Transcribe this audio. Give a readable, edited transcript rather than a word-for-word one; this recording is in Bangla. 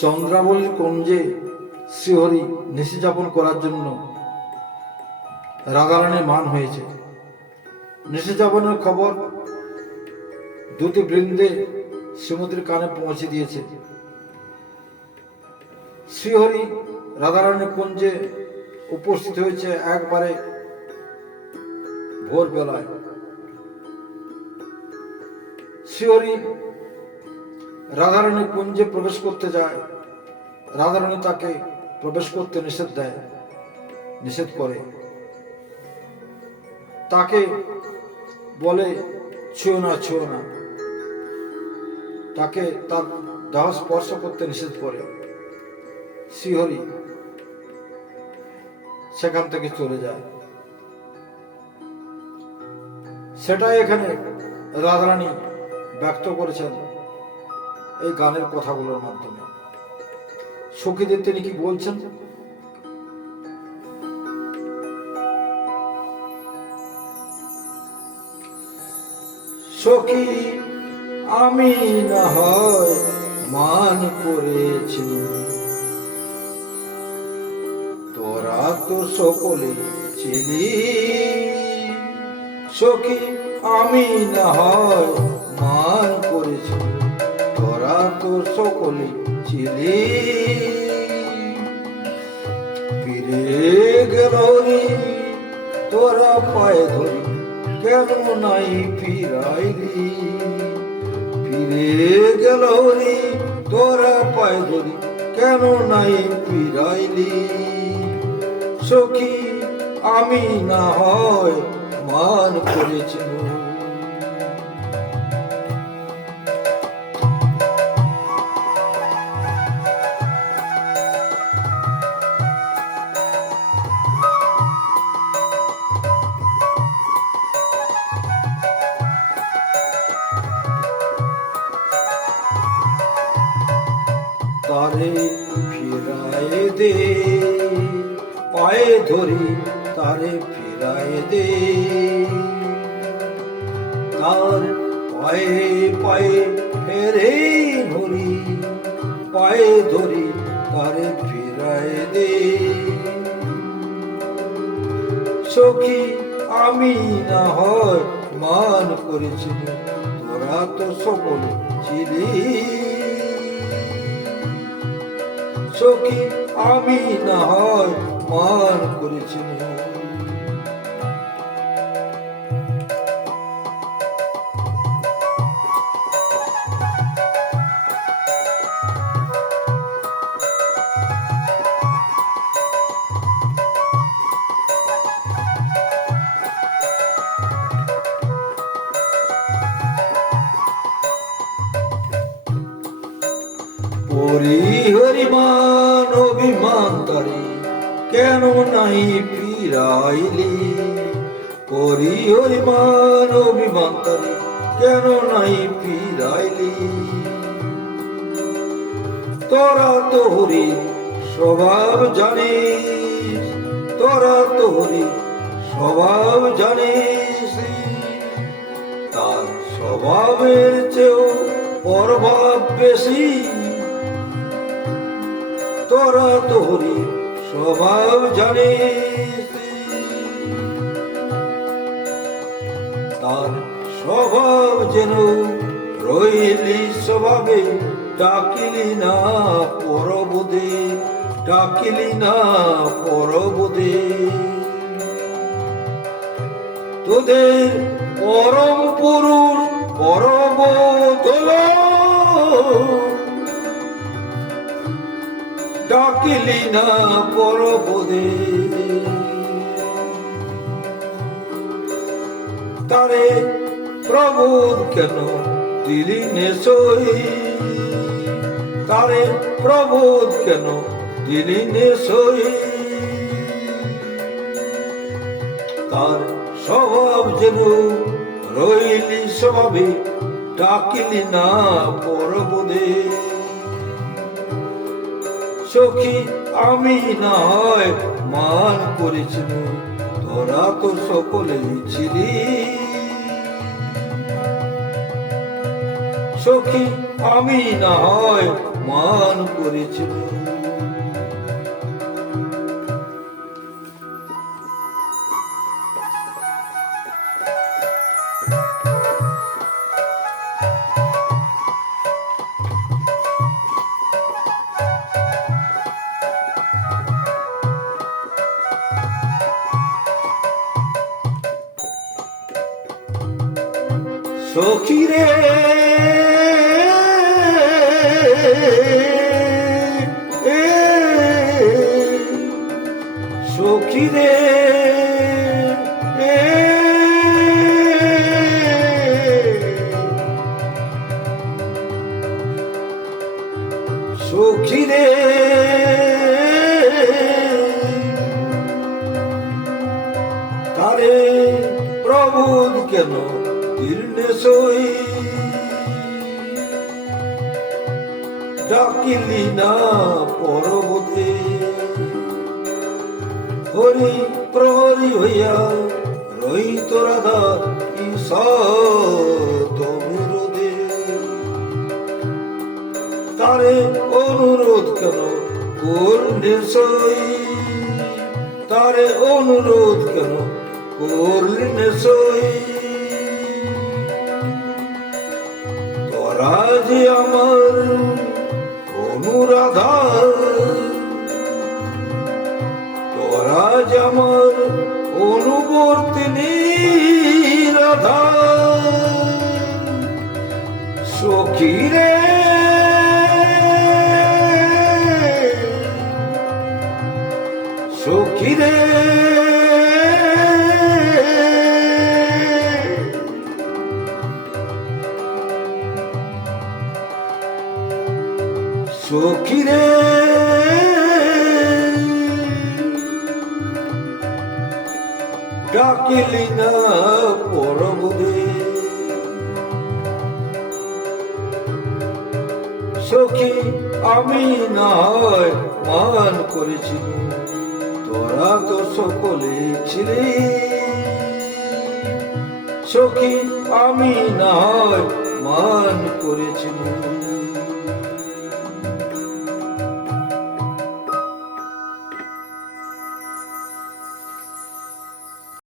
চন্দ্রাবলীর কুঞ্জে শ্রীহরি নিশি যাপন করার জন্য রাধারানীর মান হয়েছে। নিশি যাপনের খবর দুটি বৃন্দে শ্রীমতীর কানে পৌঁছে দিয়েছে। শ্রীহরি রাধারানীর কুঞ্জে উপস্থিত হয়েছে একবারে ভোরবেলায়। শ্রীহরি রাধারানী কুঞ্জে প্রবেশ করতে যায়। রাধারানী তাকে প্রবেশ করতে নিষেধ করে। তাকে বলে ছুঁয়ো না, তাকে তার দেহ স্পর্শ করতে নিষেধ করে। শ্রীহরি সেখান থেকে চলে যায়। সেটাই এখানে রাধারানী ব্যক্ত করেছেন এই গানের কথাগুলোর মাধ্যমে। সখীদের তিনি কি বলছেন? সখী আমি না হয় মান করেছি, তোরা তো সকলে ছিলি। সখী আমি না হয় মান করেছি, তোরা তো সকলে ছিলি। ফিরে গেল রে তোরা পায়ে ধরি, কেন নাই ফিরাইলি। ফিরে গেল রে তোরা পায়ে ধরি, কেন নাই ফিরাইলি। সখী আমি না হয় মান করেছি। তারে ফিরায় দে, পায়ে ধরি তারে ফিরায় দে। তার পায়ে পায়ে ফেরে ধরি, পায়ে ধরি তারে ফিরায় দে। সখী আমি না হয় মান করেছি, তোরা তো সকলে ছিলি। সখী আমি না হয় মান করেছি। হরিমান অভিমান তারে কেন নাই ফিরাইলি। হরিমান অভিমান তারে কেন নাই ফিরাইলি। তোরা তো হরি স্বভাব জানিস, তোরা তো হরি স্বভাব জানিস। তার স্বভাবের চেয়েও প্রভাব বেশি। তোরা তো হরি স্বভাব জানিস। তার স্বভাব যেন রইলি স্বভাবে, ডাকিলি না পরবোধে, ডাকিলি না পরবোধে। তোদের পরম পুরুষ পরবোধ ডাকিলি না পরবোধে। তারে প্রবোধ কেন দিলি নেশই, তারে প্রবোধ কেন দিলি নেশই। তার স্বভাব যেন রইলি স্বভাবে, ডাকিলি না পরবোধে। সখী আমি না হয় মান করেছি, তোরা তো সকলেই ছিলি। সখী আমি না হয় মান করেছিল। সখী রে সখী রে সখী রে তারে প্রবোধ কেন সই ডাকিলি না পরবতে হরি প্রহরী হইয়া রহিত রাধা ঈশাদে তারে অনুরোধ কেন করলে সই তারে অনুরোধ কেন করলে সই রাজ আমার অনুরাধা তোরাজ আমার অনুবর্তিনী রাধা সখী রে সখী রে সখী রে ডাকিলি না পরবদে সখী আমি না মান করেছি তোরা তো সকলে ছিলি সখী আমি না মান করেছি